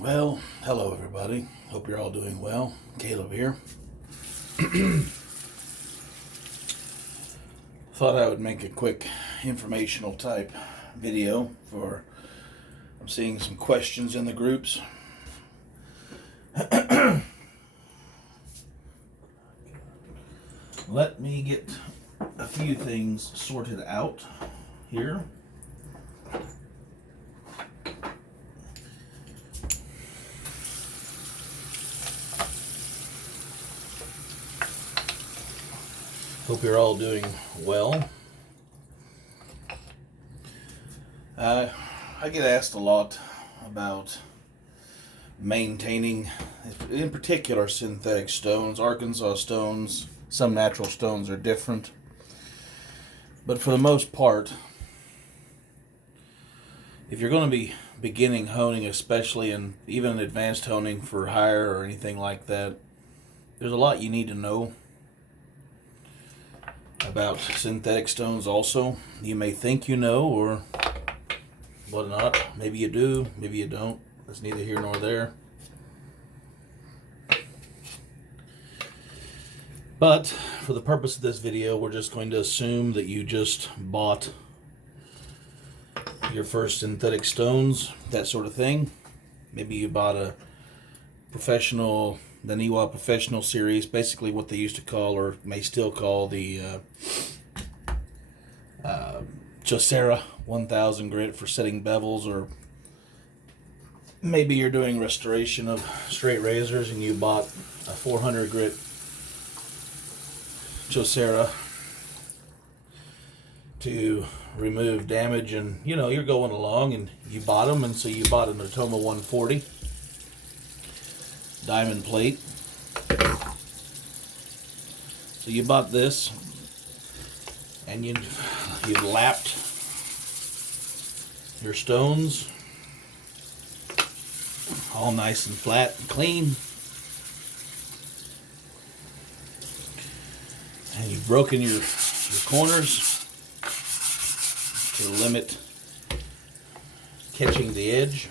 Well, hello everybody. Hope you're all doing well. Caleb here. Thought I would make a quick informational type video for I'm seeing some questions in the groups. Let me get a few things sorted out here. Hope you're all doing well. I get asked a lot about maintaining, in particular, synthetic stones. Arkansas stones, some natural stones are different. But for the most part, if you're going to be beginning honing, especially and even advanced honing for hire or anything like that, there's a lot you need to know about synthetic stones also. You may think you know or whatnot. Maybe you do, maybe you don't. That's neither here nor there. But for the purpose of this video, we're just going to assume that you just bought your first synthetic stones, that sort of thing. Maybe you bought a professional, the Niwa Professional Series, basically what they used to call, or may still call, the Josera 1000 grit for setting bevels, or maybe you're doing restoration of straight razors and you bought a 400 grit Josera to remove damage, and you're going along and you bought them, and so you bought an Otoma 140 diamond plate. So you bought this and you've lapped your stones all nice and flat and clean, and you've broken your corners to limit catching the edge.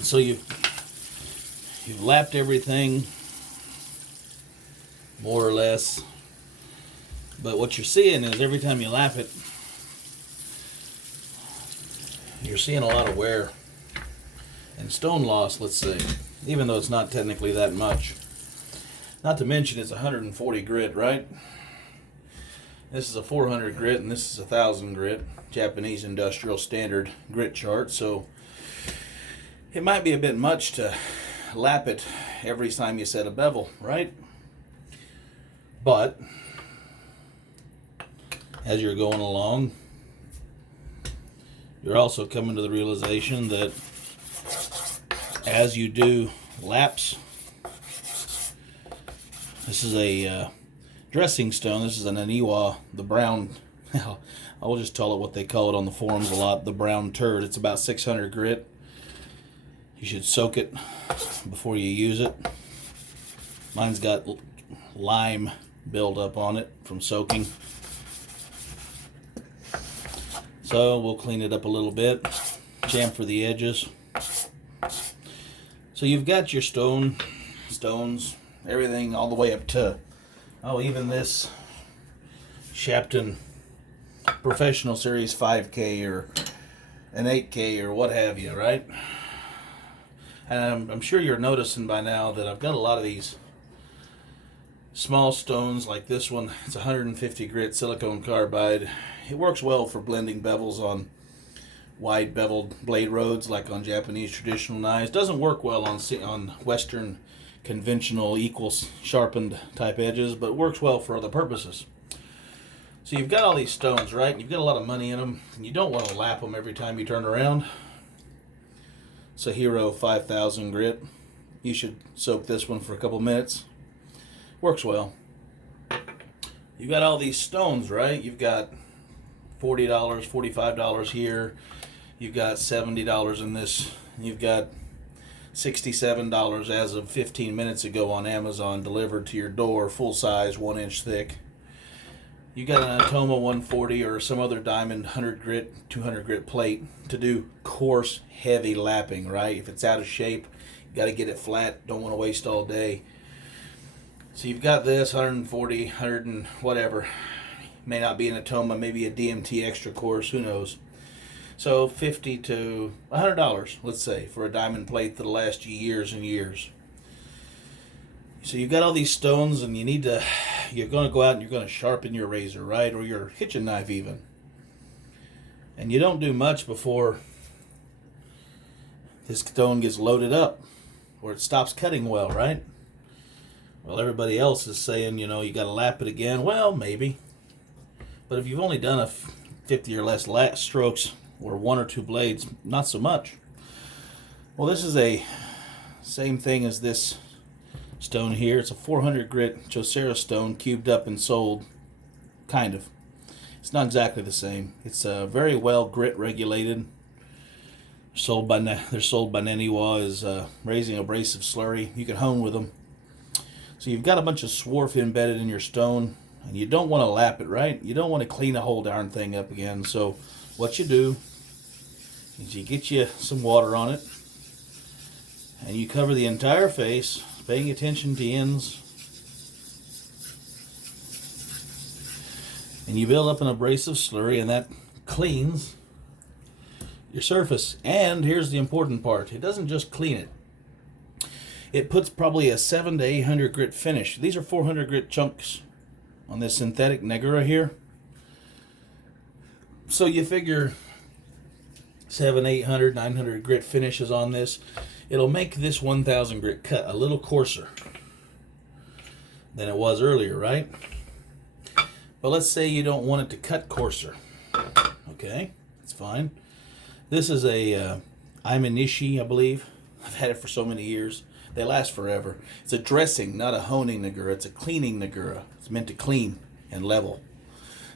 So you've lapped everything more or less, but what you're seeing is every time you lap it, you're seeing a lot of wear and stone loss, let's say, even though it's not technically that much. Not to mention it's 140 grit, right? This is a 400 grit and this is 1000 grit, Japanese industrial standard grit chart, so it might be a bit much to lap it every time you set a bevel, right? But as you're going along, you're also coming to the realization that as you do laps, this is a dressing stone. This is an Aniwa, the brown, I'll just tell it what they call it on the forums a lot, the brown turd. It's about 600 grit. You should soak it before you use it. Mine's got lime buildup on it from soaking. So we'll clean it up a little bit, chamfer the edges. So you've got your stones, everything all the way up to, even this Shapton Professional Series 5K or an 8K or what have you, right? And I'm sure you're noticing by now that I've got a lot of these small stones like this one. It's 150 grit silicone carbide. It works well for blending bevels on wide beveled blade roads like on Japanese traditional knives. Doesn't work well on Western conventional equal sharpened type edges, but works well for other purposes. So you've got all these stones, right? You've got a lot of money in them, and you don't want to lap them every time you turn around. It's a Hero 5000 grit. You should soak this one for a couple minutes. Works well. You've got all these stones, right? You've got $40, $45 here. You've got $70 in this. You've got $67 as of 15 minutes ago on Amazon, delivered to your door, full size, 1 inch thick. you got an Atoma 140 or some other diamond 100 grit, 200 grit plate to do coarse, heavy lapping, right? If it's out of shape, you got to get it flat. Don't want to waste all day. So you've got this 140, 100 and whatever. May not be an Atoma, maybe a DMT extra coarse, who knows. So $50 to $100, let's say, for a diamond plate that'll last you years and years. So you've got all these stones, and you're going to go out and you're going to sharpen your razor, right? Or your kitchen knife even. And you don't do much before this stone gets loaded up, or it stops cutting well, right? Well, everybody else is saying, you got to lap it again. Well, maybe. But if you've only done a 50 or less strokes, or one or two blades, not so much. Well, this is a same thing as this stone here. It's a 400 grit Chaucera stone, cubed up and sold, kind of. It's not exactly the same. It's very well grit regulated. They're sold by Naniwa is raising abrasive slurry. You can hone with them. So you've got a bunch of swarf embedded in your stone, and you don't want to lap it, right? You don't want to clean the whole darn thing up again. So what you do is you get you some water on it, and you cover the entire face, paying attention to ends, and you build up an abrasive slurry, and that cleans your surface. And here's the important part: it doesn't just clean it, it puts probably a 700 to 800 grit finish. These are 400 grit chunks on this synthetic Negura here, so you figure 700, 800, 900 grit finishes on this. It'll make this 1000 grit cut a little coarser than it was earlier, right? But let's say you don't want it to cut coarser. Okay, that's fine. This is a Imanishi, I believe. I've had it for so many years. They last forever. It's a dressing, not a honing Negura. It's a cleaning Negura. It's meant to clean and level.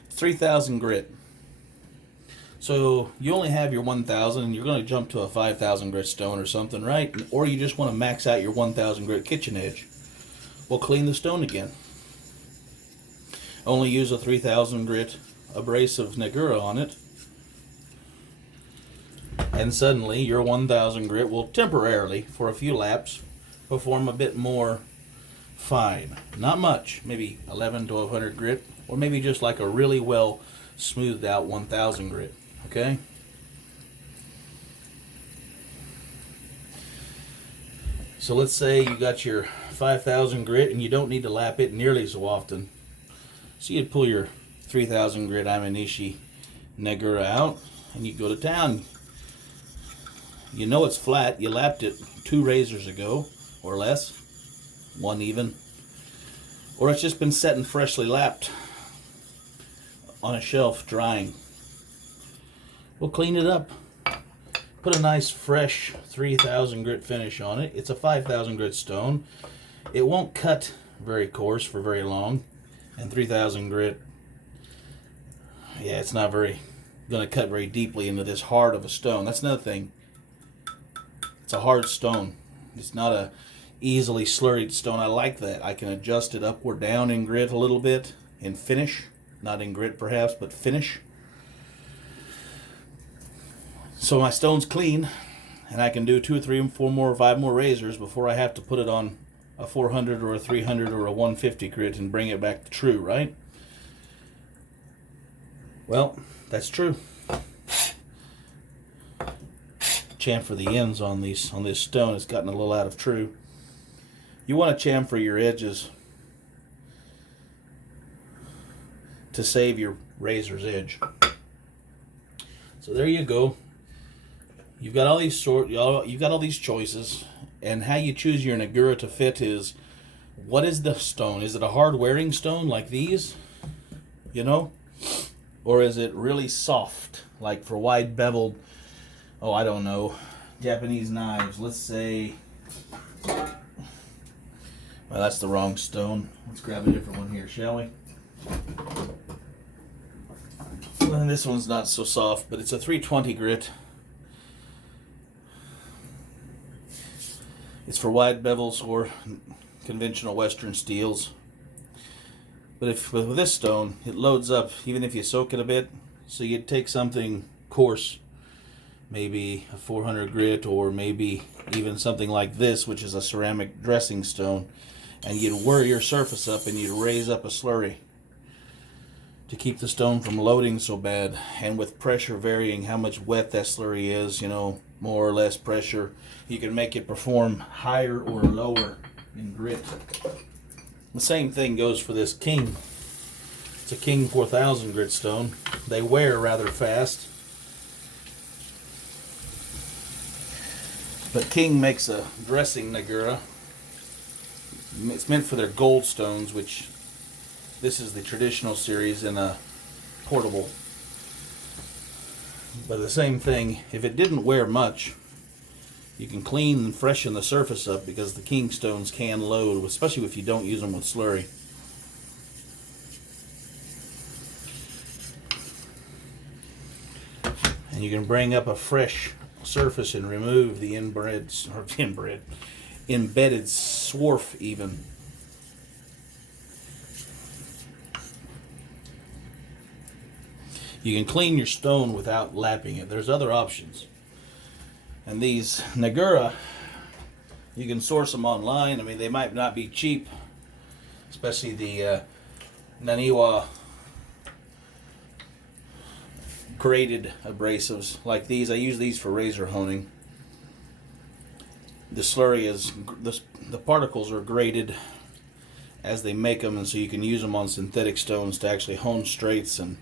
It's 3000 grit. So you only have your 1000, and you're going to jump to a 5000 grit stone or something, right? Or you just want to max out your 1000 grit kitchen edge. Well, clean the stone again. Only use a 3000 grit abrasive Negura on it, and suddenly your 1000 grit will temporarily, for a few laps, perform a bit more fine. Not much, maybe 11 to 1200 grit, or maybe just like a really well smoothed out 1000 grit. Okay? So let's say you got your 5000 grit and you don't need to lap it nearly so often. So you'd pull your 3000 grit Imanishi Negura out and you go to town. You know it's flat. You lapped it 2 razors ago or less. 1 even. Or it's just been set and freshly lapped on a shelf drying. We'll clean it up. Put a nice fresh 3000 grit finish on it. It's a 5000 grit stone. It won't cut very coarse for very long. And 3000 grit, yeah, it's not going to cut very deeply into this hard of a stone. That's another thing. It's a hard stone. It's not a easily slurried stone. I like that. I can adjust it up or down in grit a little bit in finish. Not in grit perhaps, but finish. So my stone's clean, and I can do 2 or 3 or 4 more, 5 more razors before I have to put it on a 400 or a 300 or a 150 grit and bring it back to true, right? Well, that's true. Chamfer the ends on this stone. It's gotten a little out of true. You want to chamfer your edges to save your razor's edge. So there you go. You've got all these choices, and how you choose your Negura to fit is, what is the stone? Is it a hard wearing stone like these? Or is it really soft, like for wide beveled, I don't know, Japanese knives? Let's say, well, that's the wrong stone. Let's grab a different one here, shall we? Well, this one's not so soft, but it's a 320 grit. It's for wide bevels or conventional Western steels. But with this stone, it loads up even if you soak it a bit. So you'd take something coarse, maybe a 400 grit, or maybe even something like this, which is a ceramic dressing stone, and you'd whir your surface up and you'd raise up a slurry to keep the stone from loading so bad. And with pressure varying how much wet that slurry is, more or less pressure, you can make it perform higher or lower in grit. The same thing goes for this King. It's a King 4000 grit stone. They wear rather fast, but King makes a dressing Nagura. It's meant for their gold stones, which this is the traditional series in a portable. But the same thing, if it didn't wear much, you can clean and freshen the surface up, because the King stones can load, especially if you don't use them with slurry. And you can bring up a fresh surface and remove the embedded swarf even. You can clean your stone without lapping it. There's other options. And these Nagura, you can source them online. I mean, they might not be cheap, especially the Naniwa graded abrasives like these. I use these for razor honing. The slurry is, the particles are graded as they make them, and so you can use them on synthetic stones to actually hone straights and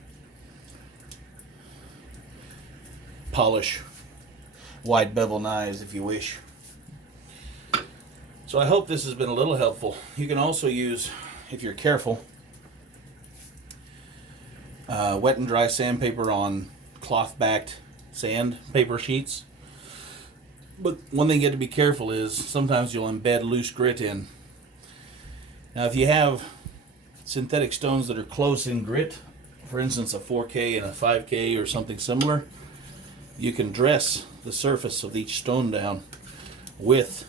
polish wide bevel knives if you wish. So I hope this has been a little helpful. You can also use, if you're careful, wet and dry sandpaper on cloth backed sandpaper sheets. But one thing you have to be careful is sometimes you'll embed loose grit in. Now if you have synthetic stones that are close in grit, for instance a 4K and a 5K or something similar, you can dress the surface of each stone down with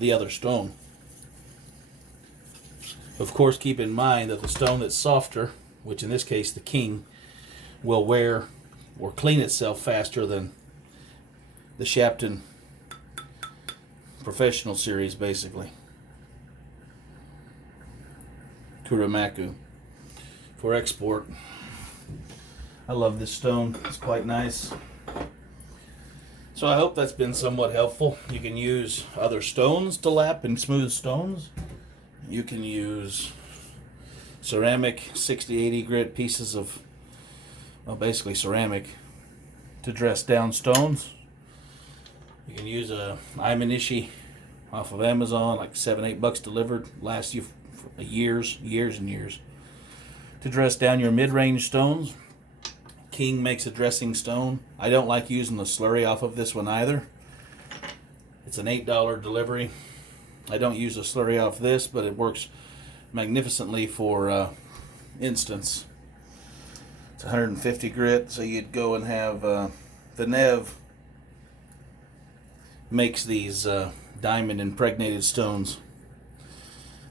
the other stone. Of course, keep in mind that the stone that's softer, which in this case the King, will wear or clean itself faster than the Shapton Professional Series, basically. Kuramaku for export. I love this stone. It's quite nice. So I hope that's been somewhat helpful. You can use other stones to lap and smooth stones. You can use ceramic 60-80 grit pieces of, well, basically ceramic, to dress down stones. You can use a Imanishi off of Amazon, like $7-8 delivered, lasts you for years and years, to dress down your mid-range stones. King makes a dressing stone. I don't like using the slurry off of this one either. It's an $8 delivery. I don't use the slurry off this, but it works magnificently for instance. It's 150 grit, so you'd go and have the Nev makes these diamond impregnated stones.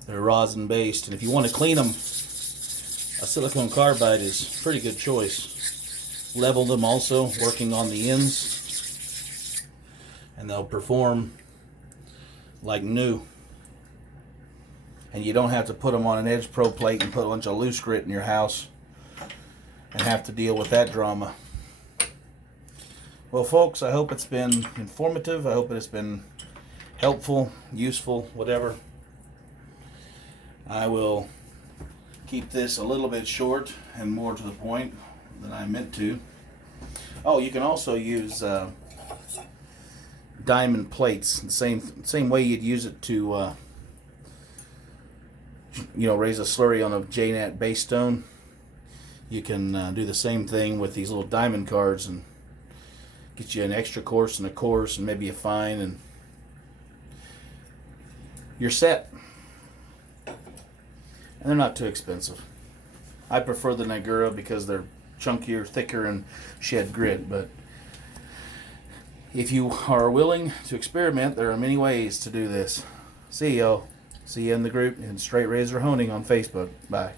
They're rosin based, and if you want to clean them, a silicone carbide is a pretty good choice. Level them also, working on the ends, and they'll perform like new. And you don't have to put them on an edge pro plate and put a bunch of loose grit in your house and have to deal with that drama. Well folks, I hope it's been informative. I hope it's been helpful, useful, whatever. I will keep this a little bit short and more to the point than I meant to. Oh, you can also use diamond plates, the same way you'd use it to raise a slurry on a JNat base stone. You can do the same thing with these little diamond cards and get you an extra coarse and a coarse and maybe a fine, and you're set. And they're not too expensive. I prefer the Nagura because they're chunkier, thicker, and shed grit, but if you are willing to experiment, there are many ways to do this. See y'all. See you in the group and Straight Razor Honing on Facebook. Bye.